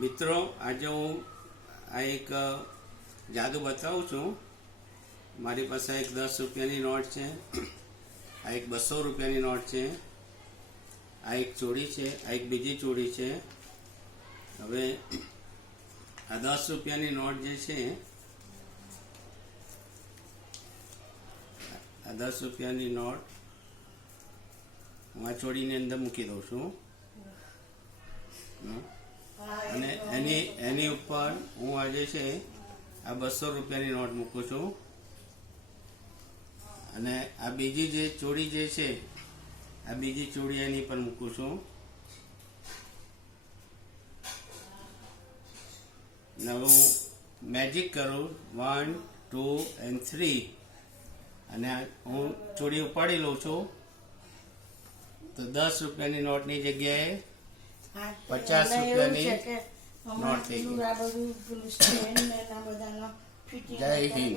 મિત્રો, આજે હું આ એક જાદુ બતાવું છું. મારી પાસે એક 10 રૂપિયાની નોટ છે, આ એક 200 રૂપિયાની નોટ છે, આ એક ચોરી છે, આ એક બીજી ચોરી છે. હવે આ 10 રૂપિયાની નોટ જે છે, આ 10 રૂપિયાની નોટ હું આ ચોરીની અંદર મૂકી દઉં છું અને એની ઉપર હું આજે છે આ 200 રૂપિયાની નોટ મૂકું છું અને આ બીજી જે ચોરી જે છે, આ બીજી ચોરી એની પર મૂકું છું. હવે હું મેજિક કરું 1, 2 and 3 અને હું ચોરી ઉપાડી લઉં છું. તો 10 રૂપિયાની નોટની જગ્યાએ 50 રૂપિયાની નોટ થઈ ગઈ. જય હિન્દ.